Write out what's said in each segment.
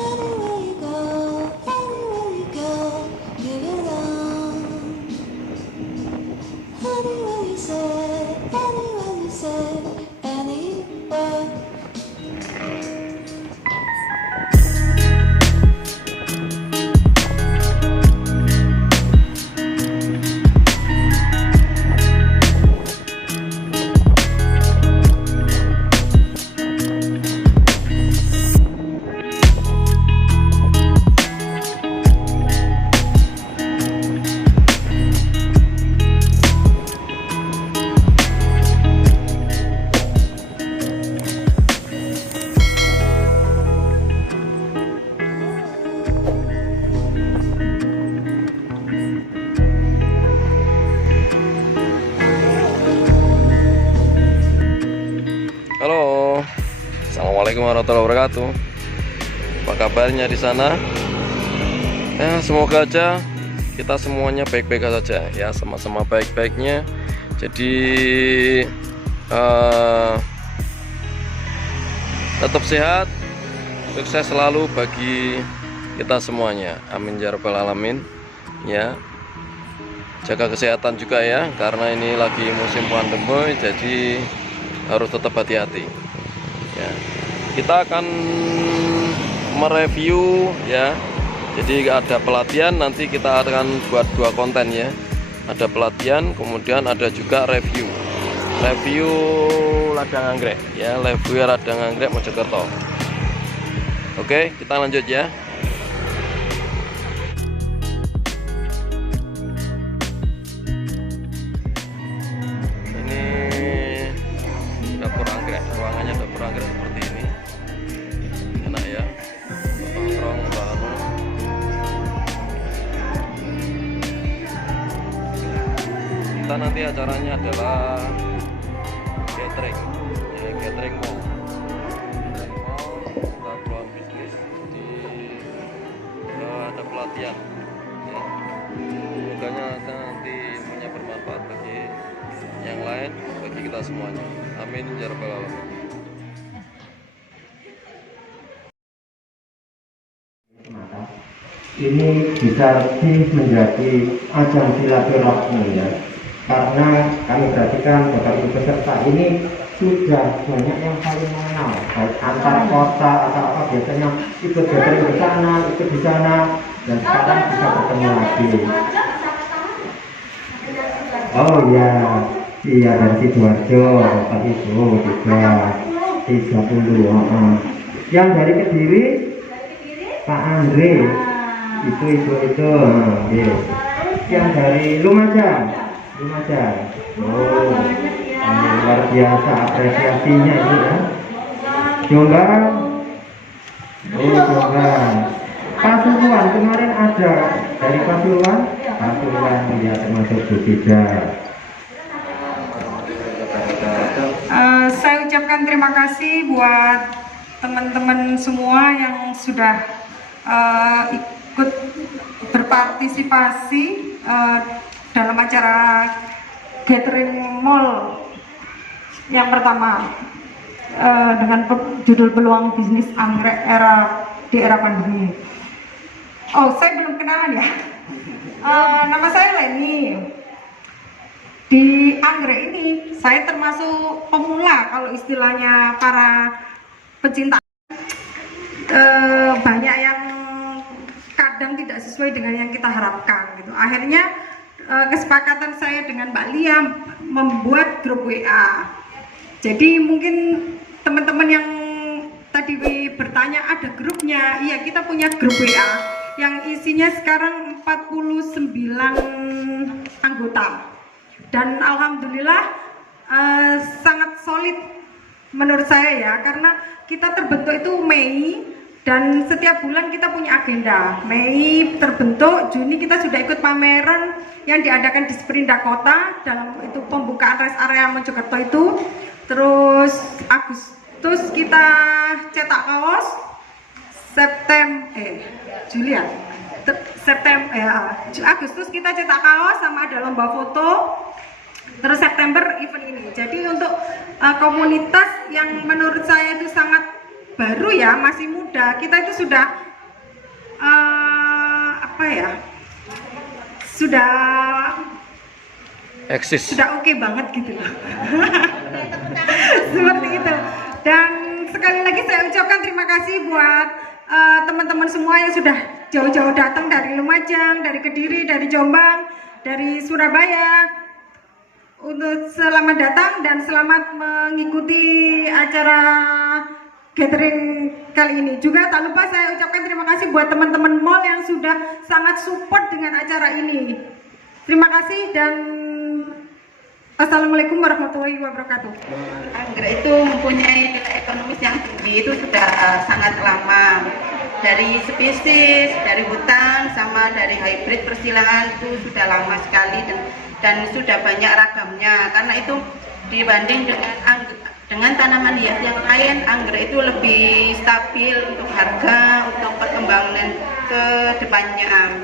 Anywhere you go, anywhere you go, you belong. Anywhere you say, anywhere you say, anywhere. Halo, assalamualaikum warahmatullahi wabarakatuh. Apa kabarnya di sana? Ya, semoga aja kita semuanya baik-baik saja ya, sama-sama baik-baiknya. Jadi tetap sehat, sukses selalu bagi kita semuanya. Amin ya rabbal alamin. Ya, jaga kesehatan juga ya, karena ini lagi musim pandemi, jadi harus tetap hati-hati ya. Kita akan mereview ya, jadi ada pelatihan, nanti kita akan buat 2 konten ya, ada pelatihan kemudian ada juga review ladang anggrek ya, review ladang anggrek Mojokerto. Oke, kita lanjut ya. Ruangannya dapur anggrek seperti ini, enak ya, nongkrong baru. Kita nanti acaranya adalah catering ya, catering mall, kita peluang bisnis, jadi ada pelatihan ya. Semoga nanti punya bermanfaat bagi yang lain, bagi kita semuanya. Amin ya rabbal alamin. Ini bisa lebih menjadi ajang silaturahmi ya, karena kami perhatikan Bapak Ibu peserta ini sudah banyak yang saling mengenal, baik antar kota atau apa, biasanya ikut gathering di sana, ikut di sana, dan sekarang bisa bertemu lagi. Oh ya, iya dari Sidoarjo Bapak Ibu juga 30. Yang dari Kediri Pak Andre itu yes. Yang dari Lumajang oh luar biasa apresiasinya itu ya. Jombang Pasuruan kemarin ada dari Pasuruan ya, termasuk Bukida. Saya ucapkan terima kasih buat teman-teman semua yang sudah ikut berpartisipasi dalam acara gathering mall yang pertama dengan judul peluang bisnis anggrek di era pandemi. Oh, saya belum kenalan ya. Nama saya Leni. Di anggrek ini saya termasuk pemula kalau istilahnya para pecinta. Banyak yang kadang tidak sesuai dengan yang kita harapkan gitu. Akhirnya kesepakatan saya dengan Mbak Lia membuat grup WA. Jadi mungkin teman-teman yang tadi bertanya ada grupnya, iya kita punya grup WA yang isinya sekarang 49 anggota. Dan alhamdulillah sangat solid menurut saya ya, karena kita terbentuk itu Mei dan setiap bulan kita punya agenda. Mei terbentuk, Juni kita sudah ikut pameran yang diadakan di Sprinda Kota, dalam itu pembukaan rest area Mojokerto itu. Terus Agustus kita cetak kaos, Agustus kita cetak kaos sama ada lomba foto. Terus September event ini. Jadi untuk komunitas yang menurut saya itu sangat baru ya, masih muda, kita itu sudah apa ya, sudah eksis. oke banget gitu loh. Seperti itu. Dan sekali lagi saya ucapkan terima kasih buat teman-teman semua yang sudah jauh-jauh datang dari Lumajang, dari Kediri, dari Jombang, dari Surabaya. Untuk selamat datang dan selamat mengikuti acara gathering kali ini. Juga tak lupa saya ucapkan terima kasih buat teman-teman mall yang sudah sangat support dengan acara ini. Terima kasih dan Assalamualaikum warahmatullahi wabarakatuh. Anggrek itu mempunyai nilai ekonomis yang tinggi, itu sudah sangat lama. Dari spesies, dari hutan, sama dari hybrid persilangan itu sudah lama sekali dan sudah banyak ragamnya. Karena itu dibanding dengan tanaman hias yang lain, anggrek itu lebih stabil untuk harga, untuk perkembangan ke depannya.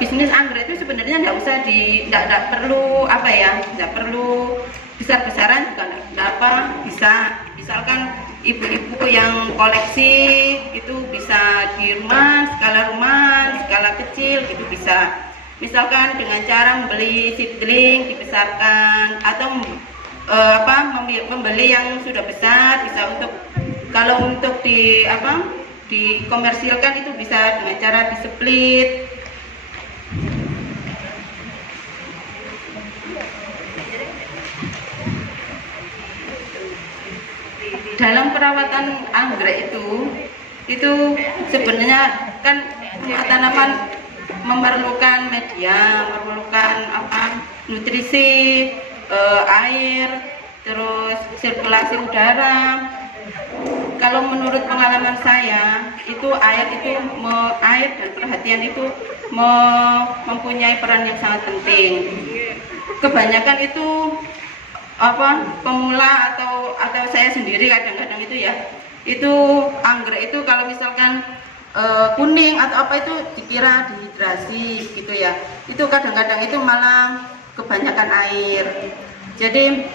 Bisnis anggrek itu sebenarnya tidak perlu apa ya, tidak perlu besar-besaran juga tidak apa, misalkan ibu-ibu yang koleksi itu bisa di rumah, skala kecil gitu bisa. Misalkan dengan cara membeli seedling dibesarkan atau membeli yang sudah besar, bisa kalau untuk dikomersilkan itu bisa dengan cara di-split. Dalam perawatan anggrek itu sebenarnya kan tanaman memerlukan media, memerlukan nutrisi, air, terus sirkulasi udara. Kalau menurut pengalaman saya itu air dan perhatian itu mempunyai peran yang sangat penting. Kebanyakan itu pemula atau saya sendiri kadang-kadang itu ya, itu anggrek itu kalau misalkan kuning atau apa itu dikira dehidrasi gitu ya, itu kadang-kadang itu malah kebanyakan air. Jadi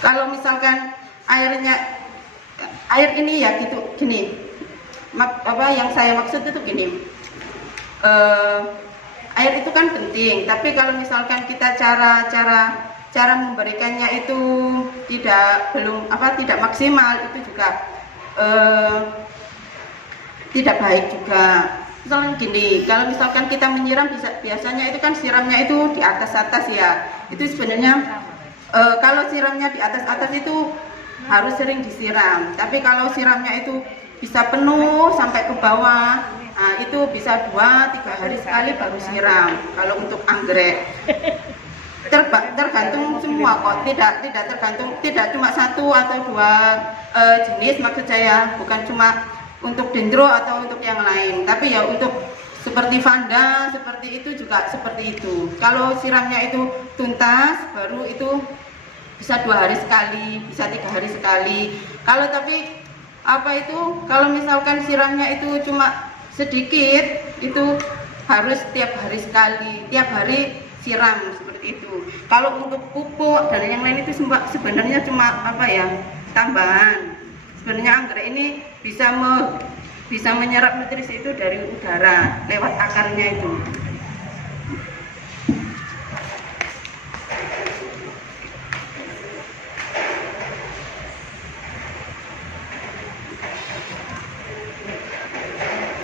kalau misalkan air ini ya gitu gini, yang saya maksud itu gini, air itu kan penting, tapi kalau misalkan kita cara memberikannya itu tidak maksimal, itu juga tidak baik juga. Misalnya gini, kalau misalkan kita menyiram biasanya itu kan siramnya itu di atas ya, itu sebenarnya kalau siramnya di atas itu harus sering disiram, tapi kalau siramnya itu bisa penuh sampai ke bawah, nah, itu bisa 2-3 hari sekali baru siram. Kalau untuk anggrek tergantung semua kok, tidak tergantung, tidak cuma 1 atau 2 jenis maksud saya, bukan cuma untuk dendro atau untuk yang lain, tapi ya untuk seperti vanda seperti itu juga seperti itu. Kalau siramnya itu tuntas baru itu bisa 2 hari sekali, bisa 3 hari sekali. Kalau misalkan siramnya itu cuma sedikit, itu harus tiap hari sekali, tiap hari siram seperti itu. Kalau untuk pupuk dan yang lain itu sebenarnya cuma tambahan. Sebenarnya anggrek ini bisa menyerap nutrisi itu dari udara lewat akarnya itu.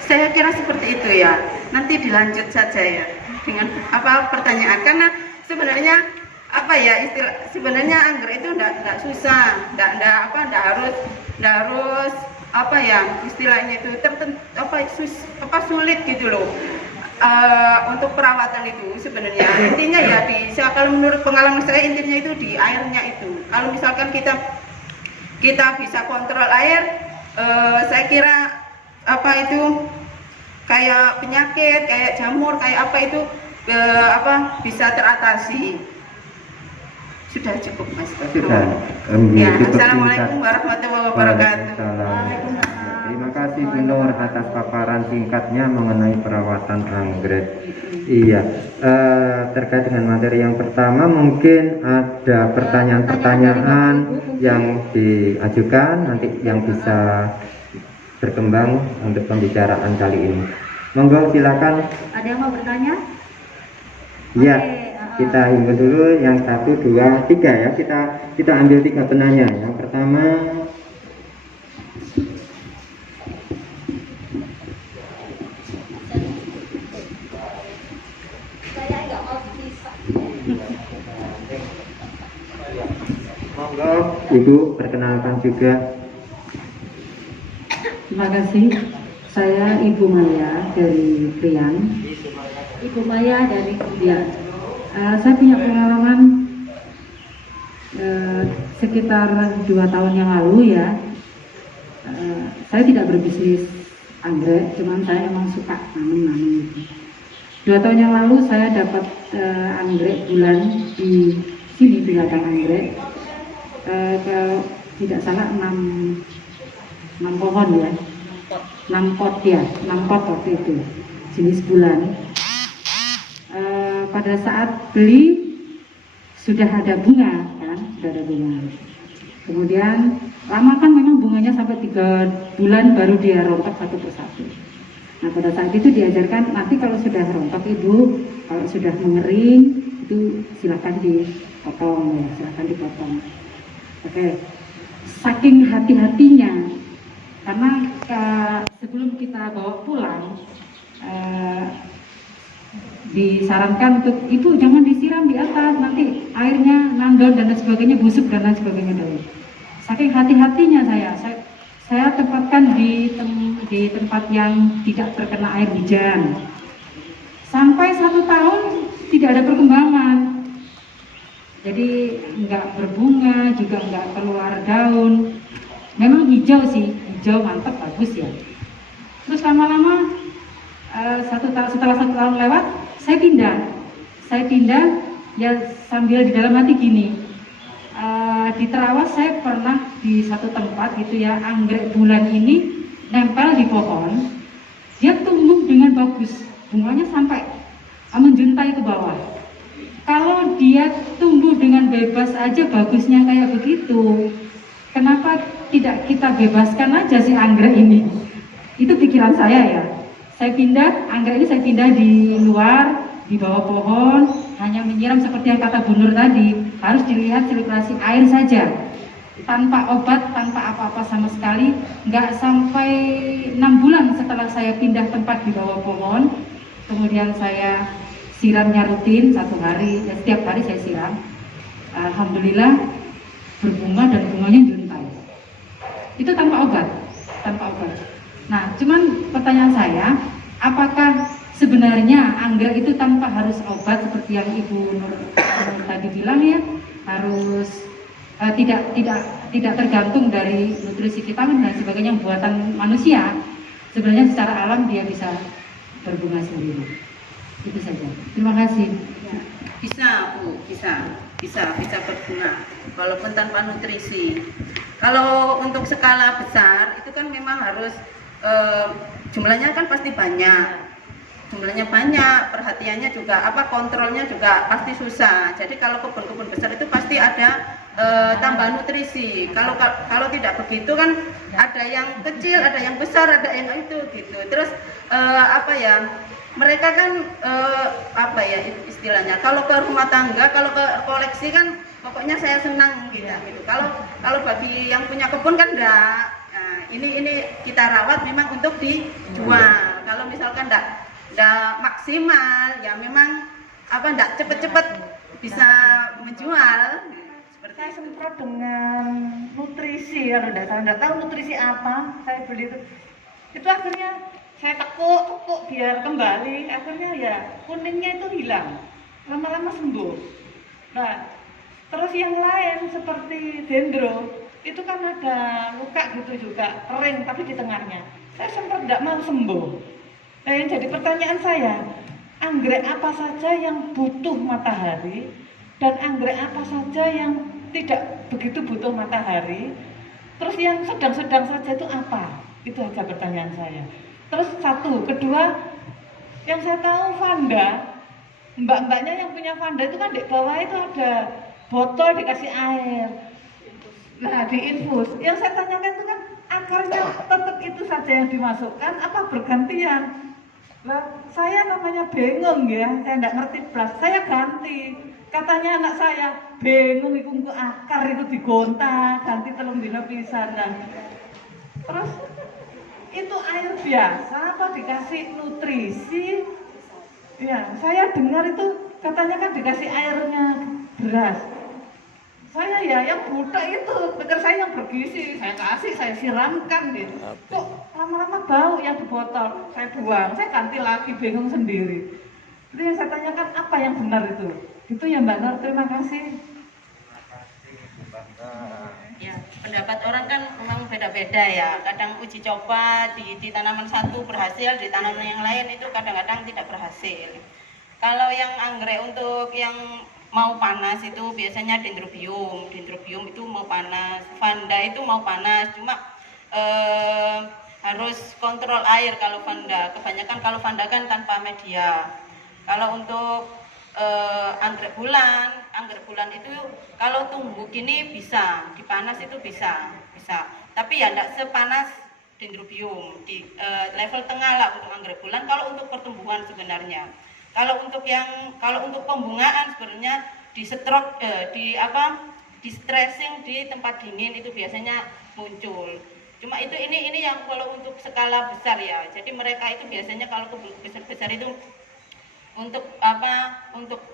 Saya kira seperti itu ya. Nanti dilanjut saja ya dengan pertanyaan, karena sebenarnya sebenarnya anggrek itu enggak susah, enggak harus istilahnya itu sulit gitu loh. Untuk perawatan itu sebenarnya intinya ya kalau menurut pengalaman saya intinya itu di airnya itu. Kalau misalkan kita bisa kontrol air, saya kira kayak penyakit, kayak jamur, kayak bisa teratasi. Sudah cukup Mas. Sudah. Ya, Assalamualaikum warahmatullahi wabarakatuh. Terima kasih. kasih Bu Nur atas paparan singkatnya mengenai perawatan anggrek. Iya, terkait dengan materi yang pertama mungkin ada pertanyaan-pertanyaan yang diajukan nanti yang bisa berkembang untuk pembicaraan kali ini. Monggo silakan. Ada yang mau bertanya? Iya, Oke, kita himbau dulu yang 1, 2, 3 ya. Kita ambil 3 penanya. Yang pertama, monggo Ibu perkenalkan juga. Terima kasih. Saya Ibu Maya dari Prian. Ibu Maya dari Ya, saya punya pengalaman sekitar 2 tahun yang lalu ya. Saya tidak berbisnis anggrek, cuman saya emang suka nanam-nanam gitu. 2 tahun yang lalu saya dapat anggrek bulan di sini di ladang anggrek. Kalau tidak salah 6 pohon ya. 6 pot ya, 6 pot waktu itu jenis bulan. Pada saat beli sudah ada bunga kan, sudah ada bunga. Kemudian lama kan memang bunganya sampai 3 bulan baru dia rontok satu persatu. Nah pada saat itu diajarkan nanti kalau sudah rontok Ibu, kalau sudah mengering itu silakan dipotong ya, silakan dipotong. Oke, saking hati-hatinya karena sebelum kita bawa pulang disarankan untuk Ibu jangan disiram di atas, nanti airnya nandon dan lain sebagainya, busuk dan lain sebagainya dulu. Saking hati-hatinya saya tempatkan di tempat yang tidak terkena air hujan. Sampai 1 tahun tidak ada perkembangan. Jadi nggak berbunga, juga nggak keluar daun. Memang hijau sih, hijau mantap bagus ya. Terus lama-lama setelah 1 tahun lewat, saya pindah ya sambil di dalam hati gini. Di Terawas saya pernah di satu tempat gitu ya, anggrek bulan ini nempel di pohon, dia tumbuh dengan bagus, bunganya sampai menjuntai ke bawah. Kalau dia tumbuh dengan bebas aja bagusnya kayak begitu, kenapa tidak kita bebaskan aja si anggrek ini? Itu pikiran saya ya. Saya pindah, anggrek ini saya pindah di luar, di bawah pohon, hanya menyiram seperti yang kata Bu Nur tadi, harus dilihat sirkulasi air saja, tanpa obat, tanpa apa-apa sama sekali. Nggak sampai 6 bulan setelah saya pindah tempat di bawah pohon, kemudian saya siramnya rutin 1 hari, ya setiap hari saya siram. Alhamdulillah berbunga dan bunganya juntai. Itu tanpa obat, tanpa obat. Nah, cuman pertanyaan saya, apakah sebenarnya anggrek itu tanpa harus obat seperti yang Ibu Nur tadi bilang ya, harus tidak tergantung dari nutrisi vitamin dan sebagainya buatan manusia. Sebenarnya secara alam dia bisa berbunga sendiri. Itu saja. Terima kasih. Ya, bisa Bu, bisa berbunga walaupun tanpa nutrisi. Kalau untuk skala besar itu kan memang harus jumlahnya kan pasti banyak, perhatiannya juga kontrolnya juga pasti susah. Jadi kalau kebun-kebun besar itu pasti ada tambah nutrisi. Kalau tidak begitu kan ada yang kecil, ada yang besar, ada yang itu gitu. Terus mereka kan istilahnya kalau ke rumah tangga, kalau ke koleksi kan pokoknya saya senang gitu. Kalau bagi yang punya kebun kan enggak. Nah, ini kita rawat memang untuk dijual. Kalau misalkan enggak maksimal ya memang enggak cepet-cepet bisa menjual. Saya semprot dengan nutrisi, kalau enggak tahu nutrisi apa, saya beli itu akhirnya saya tekuk biar kembali, akhirnya ya kuningnya itu hilang, lama-lama sembuh. Nah, terus yang lain seperti dendro, itu kan ada luka gitu juga, kering tapi di tengahnya, saya sempat tidak mau sembuh. Nah, yang jadi pertanyaan saya, anggrek apa saja yang butuh matahari dan anggrek apa saja yang tidak begitu butuh matahari, terus yang sedang-sedang saja itu apa? Itu aja pertanyaan saya. Terus satu, kedua, yang saya tahu Vanda, mbak-mbaknya yang punya Vanda itu kan di bawah itu ada botol dikasih air. Nah, diinfus. Yang saya tanyakan itu kan akarnya tetap itu saja yang dimasukkan, apa bergantian? Lah, saya namanya bingung ya, saya tidak ngerti plus. Saya ganti. Katanya anak saya, bingung iku engko akar itu digonta, ganti telung dina pisan. Nah, terus itu air biasa apa dikasih nutrisi? Ya, saya dengar itu katanya kan dikasih airnya beras. Saya ya yang buta itu, pikir saya yang bergizi, saya kasih, saya siramkan gitu. Kok lama-lama bau yang di botol, saya buang, saya ganti lagi, bingung sendiri. Itu yang saya tanyakan apa yang benar itu. Itu ya Mbak Nur, terima kasih. Ya, pendapat orang kan memang beda-beda ya. Kadang uji coba di tanaman satu berhasil, di tanaman yang lain itu kadang-kadang tidak berhasil. Kalau yang anggrek untuk yang mau panas itu biasanya dendrobium. Dendrobium itu mau panas, Vanda itu mau panas, cuma harus kontrol air kalau Vanda. Kebanyakan kalau Vanda kan tanpa media. Kalau untuk anggrek bulan itu kalau tumbuh gini bisa, dipanas itu bisa. Tapi ya tidak sepanas dendrobium, di level tengah lah untuk anggrek bulan kalau untuk pertumbuhan sebenarnya. Kalau untuk pembungaan sebenarnya di stressing di tempat dingin itu biasanya muncul. Cuma ini yang kalau untuk skala besar ya. Jadi mereka itu biasanya kalau besar itu untuk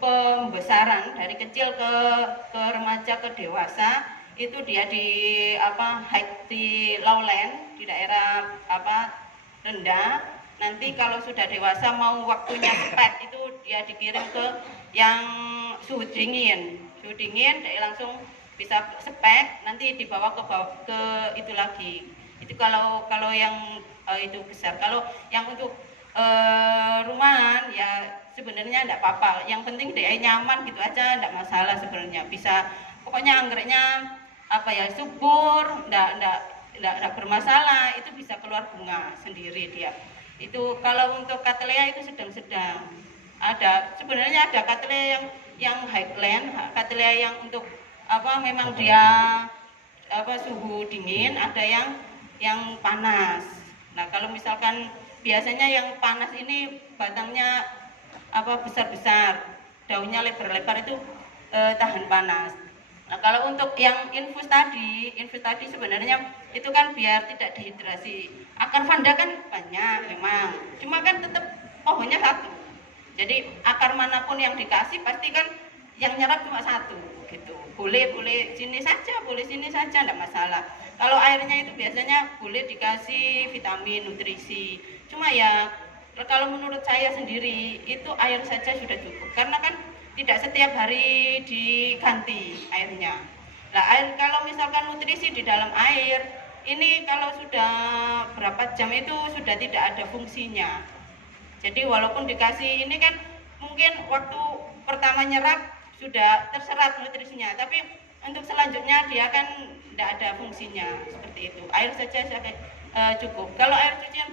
pembesaran dari kecil ke remaja ke dewasa itu dia di lowland di daerah rendah. Nanti kalau sudah dewasa mau waktunya spek itu dia dikirim ke yang suhu dingin dia langsung bisa spek, nanti dibawa ke itu lagi. Itu kalau yang itu besar. Kalau yang untuk rumahan ya sebenarnya enggak apa-apa, yang penting dia nyaman gitu aja, enggak masalah sebenarnya. Bisa pokoknya anggreknya subur, enggak bermasalah, itu bisa keluar bunga sendiri dia. Itu kalau untuk Cattleya itu sedang-sedang. Sebenarnya ada Cattleya yang highland, Cattleya yang untuk memang dia suhu dingin, ada yang panas. Nah, kalau misalkan biasanya yang panas ini batangnya besar-besar, daunnya lebar-lebar itu tahan panas. Nah, kalau untuk yang infus tadi sebenarnya itu kan biar tidak dehidrasi. Akar Vanda kan banyak memang, cuma kan tetap pohonnya satu. Jadi akar manapun yang dikasih pasti kan yang nyerap cuma satu gitu. Boleh sini saja, enggak masalah. Kalau airnya itu biasanya boleh dikasih vitamin, nutrisi. Cuma ya kalau menurut saya sendiri itu air saja sudah cukup, karena kan tidak setiap hari diganti airnya. Nah, kalau misalkan nutrisi di dalam air ini kalau sudah berapa jam itu sudah tidak ada fungsinya. Jadi walaupun dikasih ini kan mungkin waktu pertama nyerap sudah terserap nutrisinya, tapi untuk selanjutnya dia kan tidak ada fungsinya seperti itu. Air saja cukup. Kalau air cucian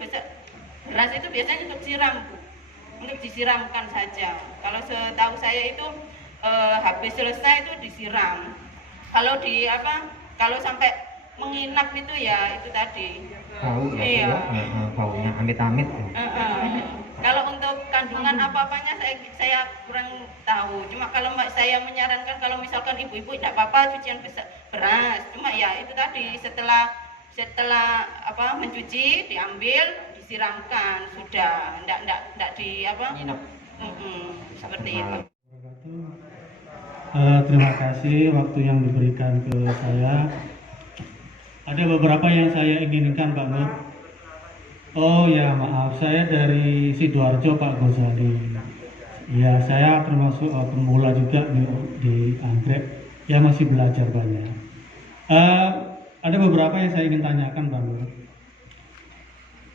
beras itu biasanya untuk siram, untuk disiramkan saja. Kalau setahu saya itu habis selesai itu disiram. Kalau sampai menginap itu ya itu tadi. Bau ya, iya. Baunya amit-amit. Kalau untuk kandungan apa-apanya saya kurang tahu. Cuma kalau saya menyarankan kalau misalkan ibu-ibu tidak apa-apa cucian beras. Cuma ya itu tadi setelah mencuci diambil disiramkan sudah enggak seperti itu. Terima kasih waktu yang diberikan ke saya. Ada beberapa yang saya inginkan Pak Nur. Oh ya maaf, saya dari Sidoarjo Pak Gozali. Ya saya termasuk pemula juga di anggrek. Ya masih belajar banyak. Ada beberapa yang saya ingin tanyakan Pak Nur.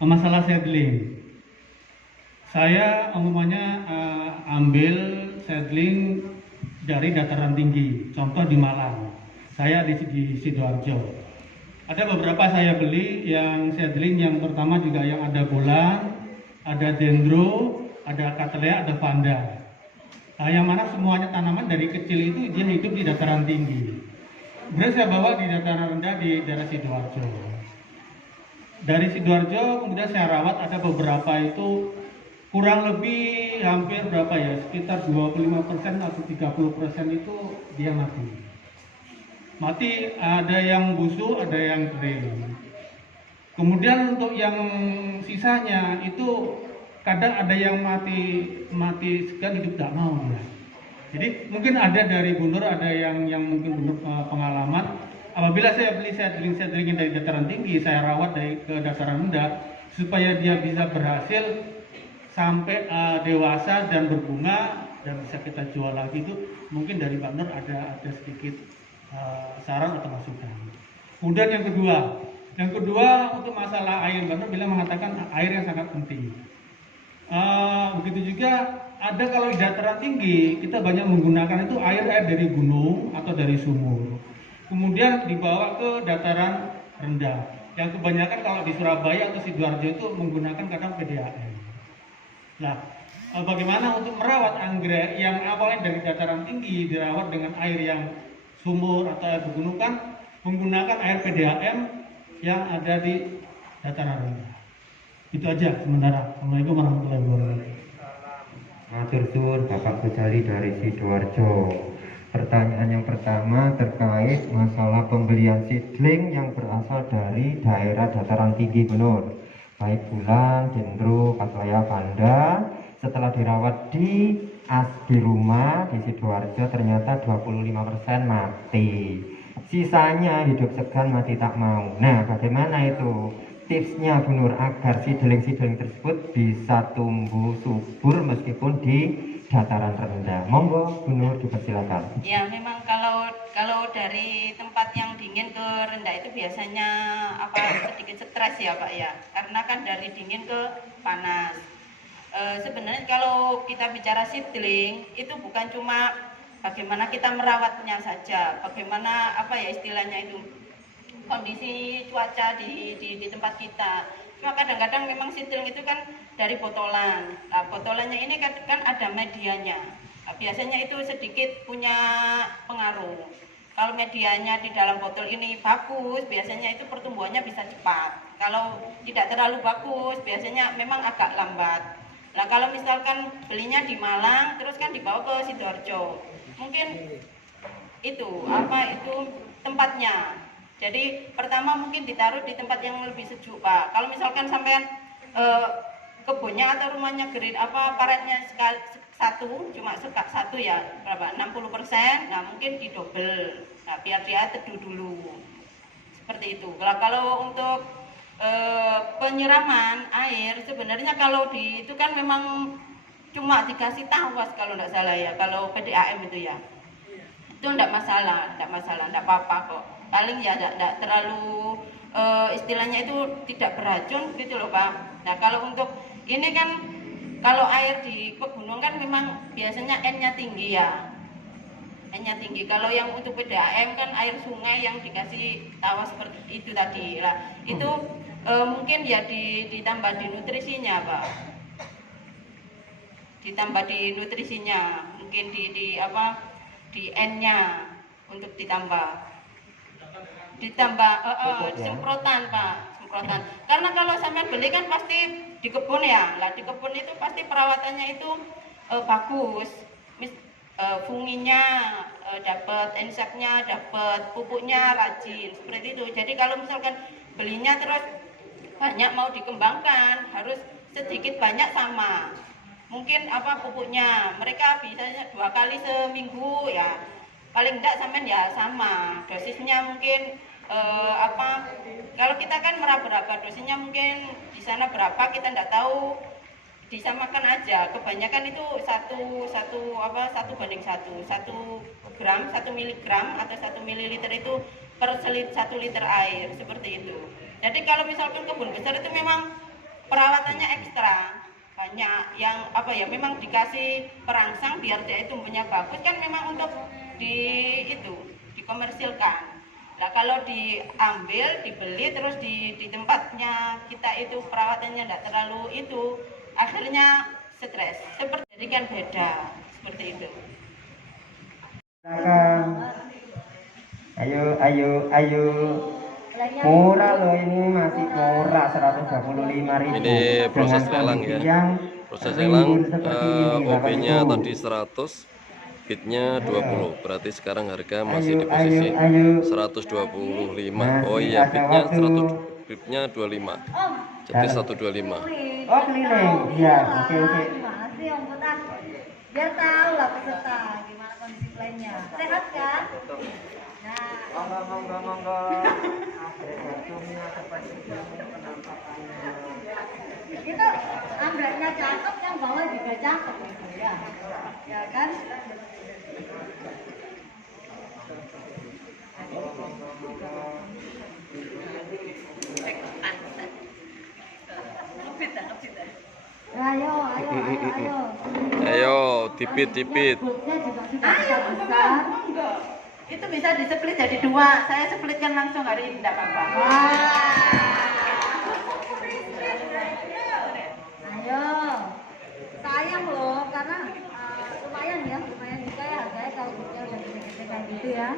Masalah seedling. Saya umumnya ambil seedling dari dataran tinggi. Contoh di Malang. Saya di Sidoarjo. Ada beberapa saya beli yang seedling, yang pertama juga yang ada bolan, ada dendro, ada cattleya, ada vanda. Nah, yang mana semuanya tanaman dari kecil itu dia hidup di dataran tinggi. Kemudian saya bawa di dataran rendah di daerah Sidoarjo. Dari Sidoarjo kemudian saya rawat, ada beberapa itu kurang lebih hampir berapa ya, sekitar 25% atau 30% itu dia mati, ada yang busuk, ada yang kering. Kemudian untuk yang sisanya itu kadang ada yang mati sekian hidup tak mau ya. Jadi mungkin ada dari Bu Nur, ada yang mungkin Bu Nur pengalaman. Apabila saya beli seedling dari dataran tinggi, saya rawat dari ke dataran rendah supaya dia bisa berhasil sampai dewasa dan berbunga dan bisa kita jual lagi. Itu mungkin dari Pak Nur ada sedikit saran atau masukan. Kemudian yang kedua untuk masalah air, Pak Nur mengatakan air yang sangat penting. Begitu juga ada kalau di dataran tinggi kita banyak menggunakan itu air dari gunung atau dari sumur. Kemudian dibawa ke dataran rendah. Yang kebanyakan kalau di Surabaya atau Sidoarjo itu menggunakan kadang PDAM. Nah, bagaimana untuk merawat anggrek yang awalnya dari dataran tinggi dirawat dengan air yang sumur atau air pegunungan, menggunakan air PDAM yang ada di dataran rendah. Itu aja sementara. Assalamualaikum warahmatullahi wabarakatuh. Matur suwun Bapak Ghazali dari Sidoarjo. Pertanyaan yang pertama terkait masalah pembelian seedling yang berasal dari daerah dataran tinggi, benar. Baik bulan, dendro, cattleya, vanda. Setelah dirawat di rumah di Sidoarjo ternyata 25% mati. Sisanya hidup segan mati tak mau. Nah, bagaimana itu tipsnya Bu Nur agar seedling tersebut bisa tumbuh subur meskipun di dataran rendah? Monggo Bu Nur, dipersilakan. Ya, memang kalau dari tempat yang dingin ke rendah itu biasanya sedikit stres ya Pak ya, karena kan dari dingin ke panas. Sebenarnya kalau kita bicara seedling itu bukan cuma bagaimana kita merawatnya saja, bagaimana istilahnya itu kondisi cuaca di tempat kita. Cuma kadang-kadang memang seedling itu kan dari botolan. Nah, botolannya ini kan ada medianya. Nah, biasanya itu sedikit punya pengaruh. Kalau medianya di dalam botol ini bagus, biasanya itu pertumbuhannya bisa cepat. Kalau tidak terlalu bagus, biasanya memang agak lambat. Nah, kalau misalkan belinya di Malang, terus kan dibawa ke Sidoarjo, mungkin itu tempatnya. Jadi pertama mungkin ditaruh di tempat yang lebih sejuk Pak. Kalau misalkan sampean kebunnya atau rumahnya karetnya cuma satu ya, berapa? 60%, nah mungkin didobel. Nah, biar dia teduh dulu. Seperti itu. Kalau untuk penyiraman air sebenarnya kalau itu kan memang cuma dikasih tawas kalau tidak salah ya, kalau PDAM itu ya. Itu tidak masalah, tidak apa-apa kok. Paling ya tidak terlalu istilahnya itu tidak beracun gitu loh Pak. Nah, kalau untuk ini kan kalau air di pegunungan kan memang biasanya N-nya tinggi ya. N-nya tinggi. Kalau yang untuk PDAM kan air sungai yang dikasih tawas seperti itu tadi lah. Itu mungkin ya ditambah di nutrisinya Pak. Ditambah di nutrisinya, mungkin di N-nya untuk ditambah semprotan Pak, semprotan. Karena kalau sampean beli kan pasti di kebun ya. Lah di kebun itu pasti perawatannya itu bagus. Funginya dapat, inseknya dapat, pupuknya rajin seperti itu. Jadi kalau misalkan belinya terus banyak mau dikembangkan, harus sedikit banyak sama. Mungkin pupuknya mereka biasanya 2 kali seminggu ya, paling enggak sampean ya sama dosisnya mungkin kalau kita kan meraba-raba dosisnya mungkin di sana berapa kita enggak tahu, disamakan aja. Kebanyakan itu 1 banding 1 gram 1 miligram atau 1 mililiter itu per 1 liter air seperti itu. Jadi kalau misalkan kebun besar itu memang perawatannya ekstra banyak, yang memang dikasih perangsang biar dia tumbuhnya bagus kan, memang untuk dikomersilkan. Nah, kalau diambil, dibeli terus di tempatnya kita itu perawatannya tidak terlalu itu, akhirnya stres. Seperti jadi kan beda seperti itu. Silakan. Ayo. Murah loh, ini masih murah, 125.000. Ini proses lelang ya. Proses lelang, OP-nya tadi 100, bitnya 20. Berarti sekarang harga masih di posisi 125. Oh iya, bitnya 100, bitnya 25. Jadi 125. Oh keliling, iya, oke. Gimana sih Om Putan? Biar tahu lah peserta gimana kondisi kliennya. Sehat kan? Nah, Monggo. Waktunya seperti itu penampakannya. itu ambrenya cakep, yang bawah juga cakep gitu ya. Ya kan? Ayo. Ayo, dipit. Botnya juga sudah besar. Itu bisa di-split jadi 2. Saya splitkan langsung hari ini tidak apa-apa. Ayo, sayang loh karena lumayan juga ya harganya kalau botnya udah gede-gede kayak gitu ya.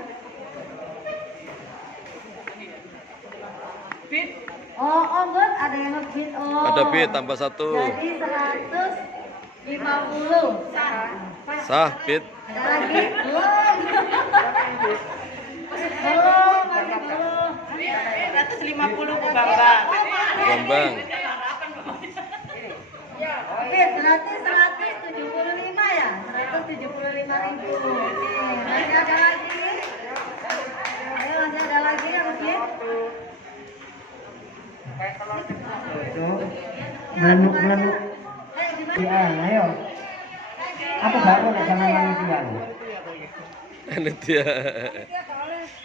Bit. Oh, Bud, ada yang ngebit. Oh. Ada bit tambah 1. Jadi 150. Sah, bit. Ada lagi? Belum. Masih belum. 150 Bu Bambang. Bambang. Bit, berarti 175 ya? 175.000. Masih ada lagi? Ayo, masih ada lagi yang ngebit? Meluk. Iya, ayo. Aku gak boleh sama manusia. Ini dia.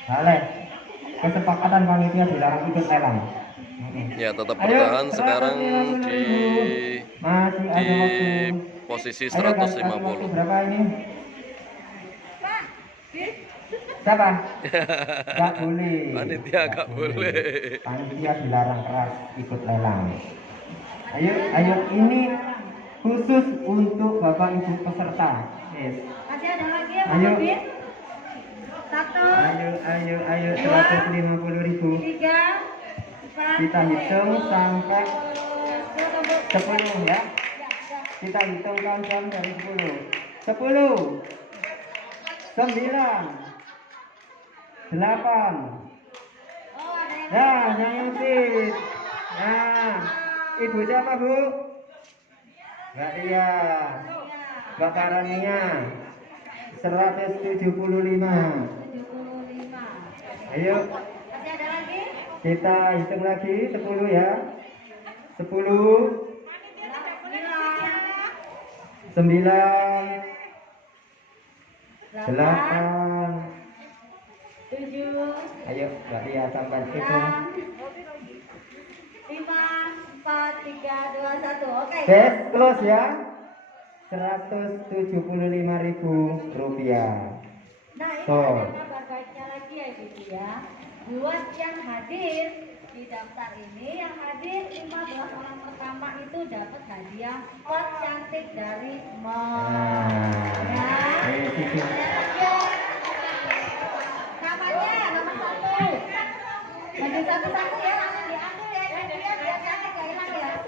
Boleh. Kesepakatan panitia dilarang ikut lelang. Ya, tetap bertahan sekarang di Masih ada waktu. posisi Ayo, kasih 150. waktu berapa ini? Siapa? Gak boleh. Panitia gak boleh. Panitia dilarang keras ikut lelang. Ayo, ini khusus untuk Bapak Ibu peserta. Yes. Masih ada lagi yang Ayo. ngebit? 1, Ayo, 150.000. 3, 4. Kita hitung sampai 10 ya. Kita hitung countdown dari 10. 10, 9, 8. Ya, yang fit. Nah, Ibu siapa Bu? Mbak Ria, Mbak Karania, 175. Ayo, Masih ada lagi? kita hitung lagi 10 ya. 10, 9, 8. 7, Ayo, Mbak Ria sampai hitung. 5, 4, 3, 2, 1. Oke. Tes close ya. 175.000 rupiah. Nah, ini So. ada kabar baiknya lagi ya Ibu ya. Buat yang hadir di daftar ini, yang hadir 15 orang pertama itu dapat hadiah pot cantik dari mall. Ya. Ayo, Cici. Namanya nomor 1. Maju satu-satu ya, langsung diambil ya Ibu ya, biar cantik gak hilang ya.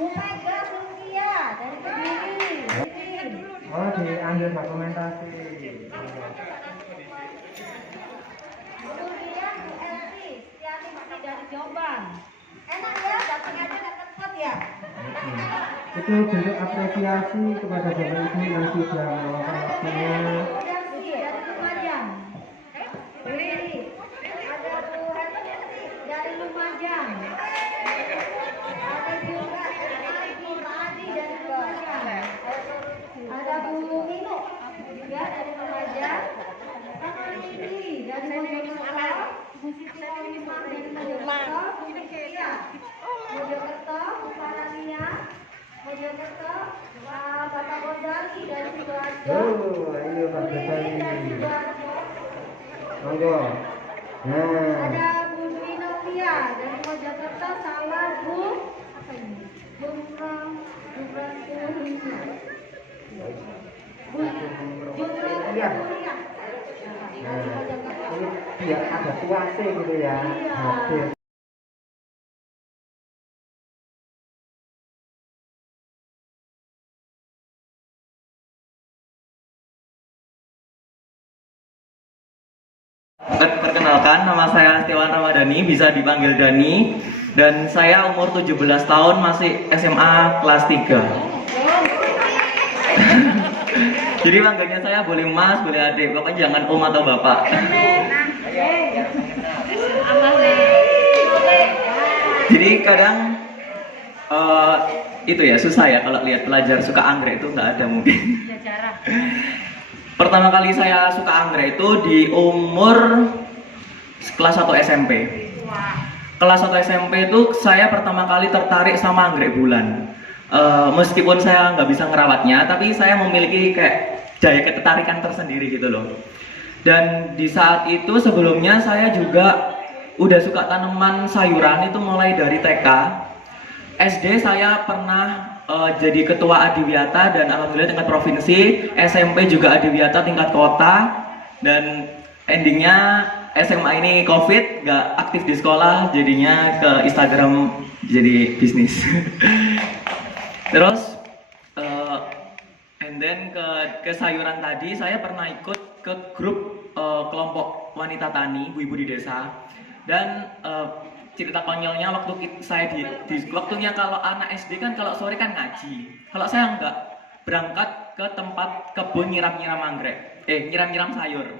Bu Mega Sulkia dari Kediri. Oh, diambil dokumentasi. Kemudian Bu Elvi Setiati Mati dari Jombang. Enak ya, datang aja dapat pot ya. Itu bentuk apresiasi kepada Bapak Ibu yang sudah meluangkan waktunya. Kemudian Sugi dari Lumajang. Riri. Ada Bu Heti dari Lumajang. Ada juga Ardi Adi dari Lumajang. Ada Bu Mino juga dari Lumajang. Sama Lili dari Mojokerto. Musisi dari Mojokerto. Iya. Mojokerto, Bu Farania. Mojokerto, Bapak Gonzali dari Sidoarjo. Oh, ayo Pak Lili dari Jepang. Sidoarjo. Monggo. Nah, Ada Bu Dwi Novia dari Mojokerto sama Bu apa ini? Jumrah Kuhina. Bu Jumrah Iya. Kuhina. Dari Mojokerto. ini biar ada tuase gitu ya. Iya. Hadir. Perkenalkan, nama saya Setiawan Ramadhani, bisa dipanggil Dani, dan saya umur 17 tahun, masih SMA kelas 3. Jadi panggilnya saya boleh mas, boleh adik, pokoknya jangan om atau bapak. Jadi kadang itu ya susah ya kalau lihat pelajar suka anggrek itu nggak ada mungkin. Pertama kali saya suka anggrek itu di umur kelas 1 SMP. Kelas 1 SMP itu saya pertama kali tertarik sama anggrek bulan. Meskipun saya nggak bisa ngerawatnya, tapi saya memiliki kayak daya ketertarikan tersendiri gitu loh. Dan di saat itu sebelumnya saya juga udah suka tanaman sayuran itu mulai dari TK. SD saya pernah jadi ketua Adiwiyata dan alhamdulillah tingkat provinsi. SMP juga Adiwiyata tingkat kota, dan endingnya SMA ini COVID, nggak aktif di sekolah, jadinya ke Instagram jadi bisnis. Terus and then ke sayuran tadi saya pernah ikut ke grup kelompok wanita tani ibu-ibu di desa, dan cerita konyolnya waktu saya di waktunya kalau anak SD kan kalau sore kan ngaji. Kalau saya enggak, berangkat ke tempat kebun nyiram-nyiram anggrek, nyiram-nyiram sayur.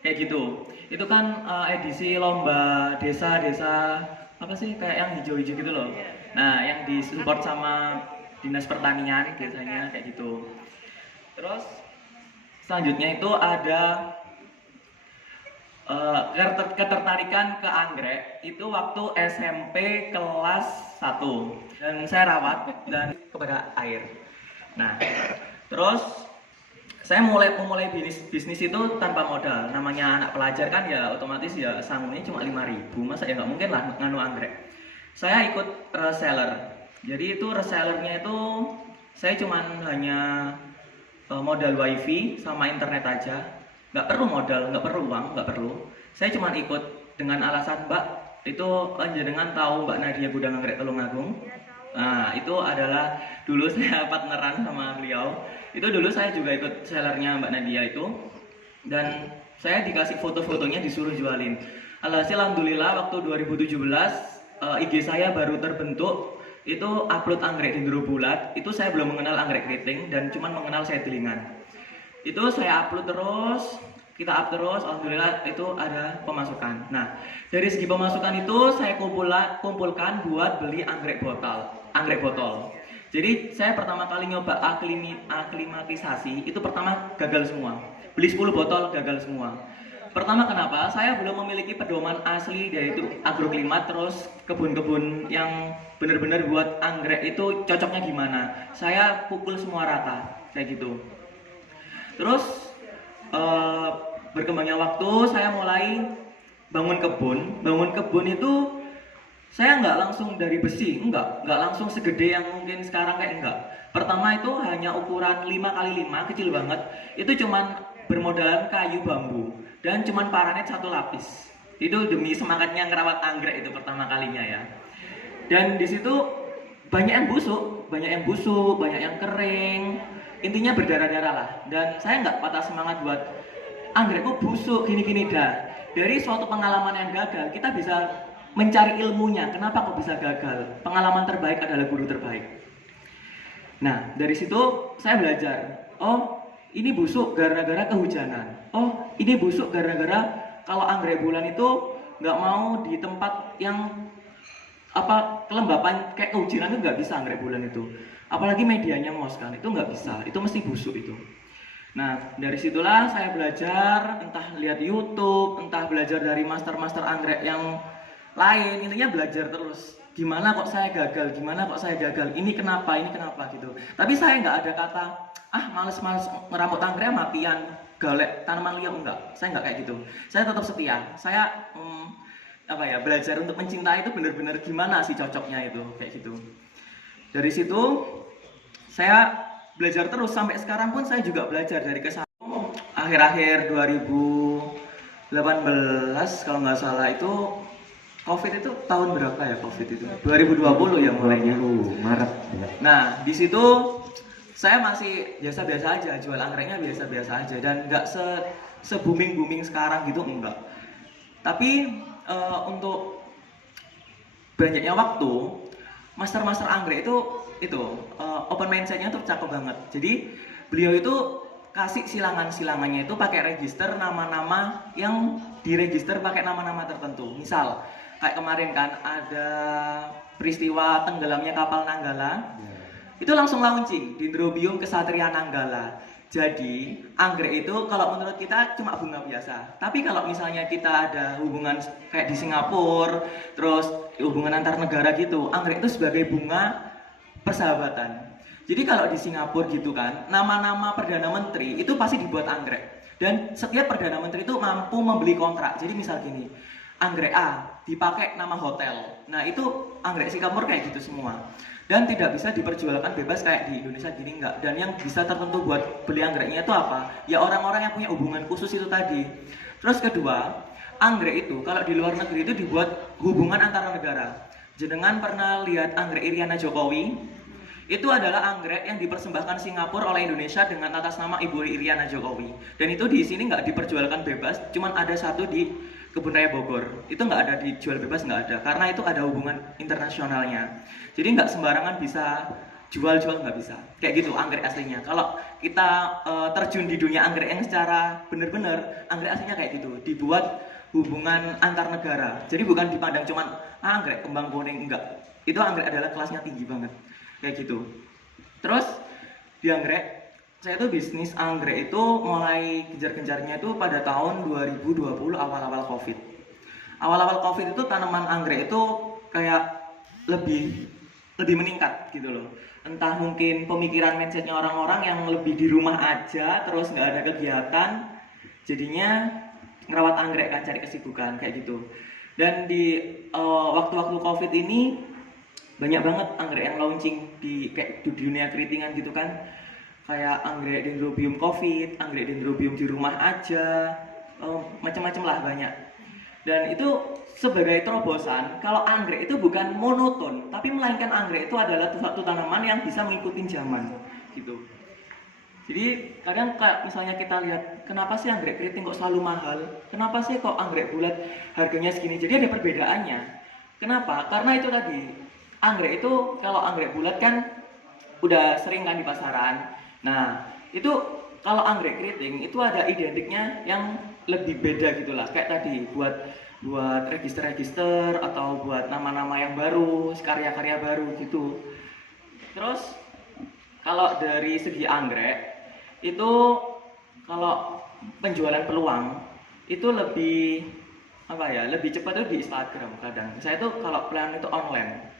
Kayak gitu. Itu kan edisi lomba desa-desa apa sih kayak yang hijau-hijau gitu loh. Nah, yang disupport sama Dinas Pertanian biasanya kayak gitu. Terus selanjutnya itu ada ketertarikan ke anggrek itu waktu SMP kelas 1, dan saya rawat dan kepada air. Nah, terus saya memulai bisnis itu tanpa modal. Namanya anak pelajar kan ya otomatis ya sanggupnya cuma 5.000, masa ya nggak mungkin lah nganu anggrek. Saya ikut reseller. Jadi itu resellernya itu saya cuman hanya modal wifi sama internet aja. Nggak perlu modal, nggak perlu uang, nggak perlu. Saya cuma ikut dengan alasan Mbak, itu panjenengan tahu Mbak Nadia Gudang Anggrek Tulungagung. Nah, itu adalah dulu saya partneran sama beliau. Itu dulu saya juga ikut sellernya Mbak Nadia itu, dan saya dikasih foto-fotonya disuruh jualin. Alhamdulillah waktu 2017 IG saya baru terbentuk, itu upload anggrek dendro bulat. Itu saya belum mengenal anggrek keriting dan cuma mengenal seedlingan. Itu saya upload terus, kita up terus, alhamdulillah itu ada pemasukan. Nah, dari segi pemasukan itu saya kumpulkan buat beli anggrek botol. Jadi saya pertama kali nyoba aklimatisasi, itu pertama gagal semua. Beli 10 botol gagal semua. Pertama kenapa? Saya belum memiliki pedoman asli yaitu agroklimat, terus kebun-kebun yang benar-benar buat anggrek itu cocoknya gimana. Saya pukul semua rata, kayak gitu. Terus berkembangnya waktu saya mulai bangun kebun itu saya nggak langsung dari besi, nggak langsung segede yang mungkin sekarang kayak enggak. Pertama itu hanya ukuran 5x5, kecil banget. Itu cuman bermodalkan kayu bambu dan cuman paranet 1 lapis. Itu demi semangatnya ngerawat anggrek itu pertama kalinya ya. Dan di situ banyak yang busuk, banyak yang kering. Intinya berdarah-darah lah. Dan saya nggak patah semangat buat anggrekku busuk gini-gini dah. Dari suatu pengalaman yang gagal, kita bisa mencari ilmunya. Kenapa kok bisa gagal? Pengalaman terbaik adalah guru terbaik. Nah, dari situ saya belajar. Oh, ini busuk gara-gara kehujanan. Oh, ini busuk gara-gara kalau anggrek bulan itu nggak mau di tempat yang kelembapan kayak kehujanan itu nggak bisa anggrek bulan itu. Apalagi medianya mos kan, itu nggak bisa, itu mesti busuk itu. Nah, dari situlah saya belajar, entah lihat YouTube, entah belajar dari master-master anggrek yang lain. Intinya belajar terus. Gimana kok saya gagal, ini kenapa gitu. Tapi saya nggak ada kata, males-males ngeramut anggrek matian. golek tanaman liar, enggak. Saya enggak kayak gitu. Saya tetap setia. Saya belajar untuk mencintai itu benar-benar gimana sih cocoknya itu kayak gitu. Dari situ saya belajar terus sampai sekarang pun saya juga belajar dari kesalahan. Akhir-akhir 2018 kalau nggak salah itu COVID itu tahun berapa ya COVID itu? 2020 ya mulainya. Maret. Nah di situ saya masih biasa-biasa aja, jual anggreknya biasa-biasa aja dan nggak se-booming sekarang gitu, enggak. Tapi untuk banyaknya waktu, master anggrek itu open mindsetnya tuh cakep banget. Jadi beliau itu kasih silangannya itu pakai register nama-nama yang diregister pakai nama-nama tertentu. Misal kayak kemarin kan ada peristiwa tenggelamnya kapal Nanggala. Itu langsung launching Dendrobium Ksatria Nanggala. Jadi anggrek itu kalau menurut kita cuma bunga biasa. Tapi kalau misalnya kita ada hubungan kayak di Singapura, terus hubungan antar negara gitu, anggrek itu sebagai bunga persahabatan. Jadi kalau di Singapura gitu kan, nama-nama perdana menteri itu pasti dibuat anggrek. Dan setiap perdana menteri itu mampu membeli kontrak. Jadi misal gini, anggrek A dipakai nama hotel. Nah itu anggrek Singapura kayak gitu semua. Dan tidak bisa diperjualkan bebas kayak di Indonesia gini, enggak. Dan yang bisa tertentu buat beli anggreknya itu apa? Ya orang-orang yang punya hubungan khusus itu tadi. Terus kedua, anggrek itu kalau di luar negeri itu dibuat hubungan antara negara. Jenengan pernah lihat anggrek Iriana Jokowi? Itu adalah anggrek yang dipersembahkan Singapura oleh Indonesia dengan atas nama Ibu Iriana Jokowi. Dan itu di sini nggak diperjualkan bebas, cuman ada satu di Kebun Raya Bogor. Itu nggak ada dijual bebas, nggak ada, karena itu ada hubungan internasionalnya. Jadi nggak sembarangan bisa jual-jual, nggak bisa. Kayak gitu anggrek aslinya. Kalau kita terjun di dunia anggrek yang secara bener-bener, anggrek aslinya kayak gitu. Dibuat hubungan antar negara. Jadi bukan dipandang cuman anggrek kembang kuning, enggak. Itu anggrek adalah kelasnya tinggi banget. Kayak gitu. Terus di anggrek, saya tuh bisnis anggrek itu mulai gencar-gencarnya itu pada tahun 2020 awal-awal COVID. Awal-awal COVID itu tanaman anggrek itu kayak lebih meningkat gitu loh. Entah mungkin pemikiran mindsetnya orang-orang yang lebih di rumah aja, terus nggak ada kegiatan, jadinya ngerawat anggrek kan, cari kesibukan kayak gitu. Dan di waktu-waktu COVID ini banyak banget anggrek yang launching di dunia keritingan gitu kan, kayak anggrek Dendrobium COVID, anggrek Dendrobium di rumah aja, macam-macam lah banyak. Dan itu sebagai terobosan kalau anggrek itu bukan monoton, tapi melainkan anggrek itu adalah satu tanaman yang bisa mengikuti zaman gitu. Jadi kadang kayak misalnya kita lihat, kenapa sih anggrek keriting kok selalu mahal? Kenapa sih kok anggrek bulat harganya segini? Jadi ada perbedaannya. Kenapa? Karena itu tadi, anggrek itu kalau anggrek bulat kan udah sering kan di pasaran. Nah, itu kalau anggrek keriting itu ada identiknya yang lebih beda gitulah. Kayak tadi buat register-register atau buat nama-nama yang baru, karya-karya baru gitu. Terus kalau dari segi anggrek itu kalau penjualan peluang itu lebih lebih cepat tuh di Instagram kadang. Saya tuh kalau plan itu online.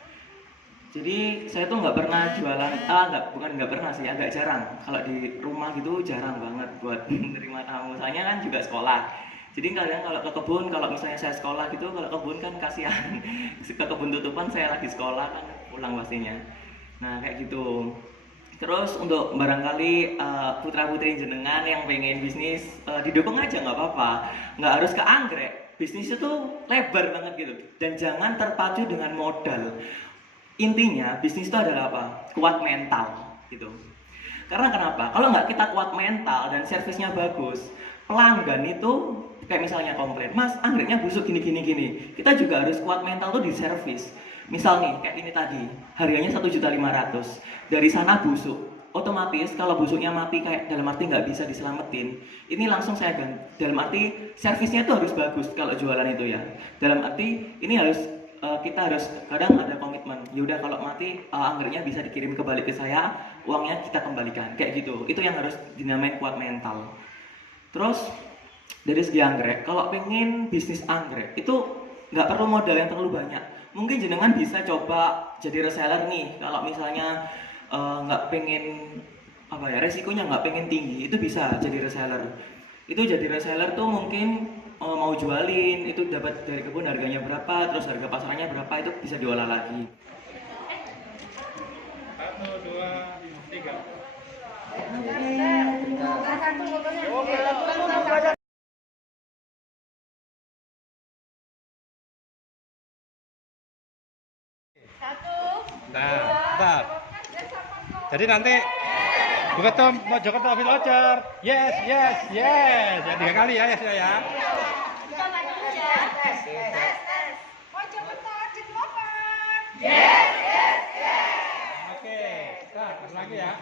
Jadi saya tuh nggak pernah jualan, bukan nggak pernah sih, agak jarang. Kalau di rumah gitu jarang banget buat menerima tamu. Soalnya kan juga sekolah. Jadi kadang kalau ke kebun, kalau misalnya saya sekolah gitu, kalau kebun kan kasihan. Ke kebun tutupan saya lagi sekolah kan pulang pastinya. Nah kayak gitu. Terus untuk barangkali putra-putri jenengan yang pengen bisnis, didukung aja nggak apa-apa. Nggak harus ke anggrek. Bisnis itu lebar banget gitu. Dan jangan terpacu dengan modal. Intinya bisnis itu adalah apa? Kuat mental gitu. Karena kenapa? Kalau nggak kita kuat mental dan servisnya bagus, pelanggan itu kayak misalnya komplain, Mas anggreknya busuk gini. Kita juga harus kuat mental tuh di servis. Misal nih kayak ini tadi, harganya 1.500.000. Dari sana busuk. Otomatis kalau busuknya mati kayak dalam arti nggak bisa diselamatin, ini langsung saya ganti. Dalam arti servisnya itu harus bagus kalau jualan itu ya. Dalam arti ini harus kita harus kadang ada komitmen. Yaudah kalau mati anggreknya bisa dikirim kembali ke saya, uangnya kita kembalikan kayak gitu. Itu yang harus dinamain kuat mental. Terus dari segi anggrek, kalau pengen bisnis anggrek itu nggak perlu modal yang terlalu banyak. Mungkin jenengan bisa coba jadi reseller nih. Kalau misalnya nggak pengen resikonya nggak pengen tinggi, itu bisa jadi reseller. itu jadi reseller tuh mungkin mau jualin itu dapat dari kebun harganya berapa, terus harga pasarannya berapa, itu bisa diolah lagi. 1, 2, 3. Nah, bentar. Jadi nanti Bu Ketum mau Jokowi ambil voucher. Yes, yes, yes. Ya 3 kali ya, yes ya. Oke, nah, lagi ya.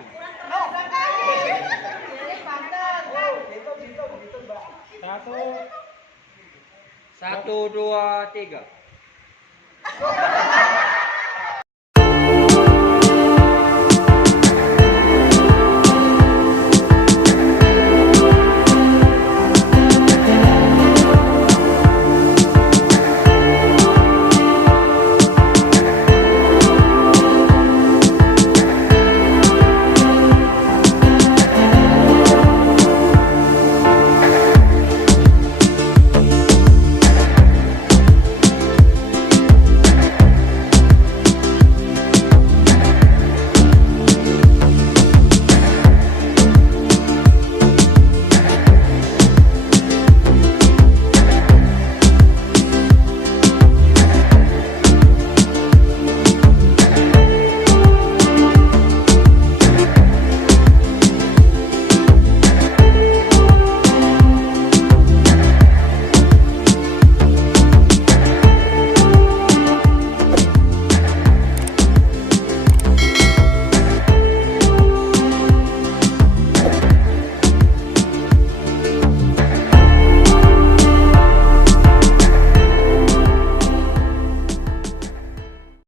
1, 2, 3.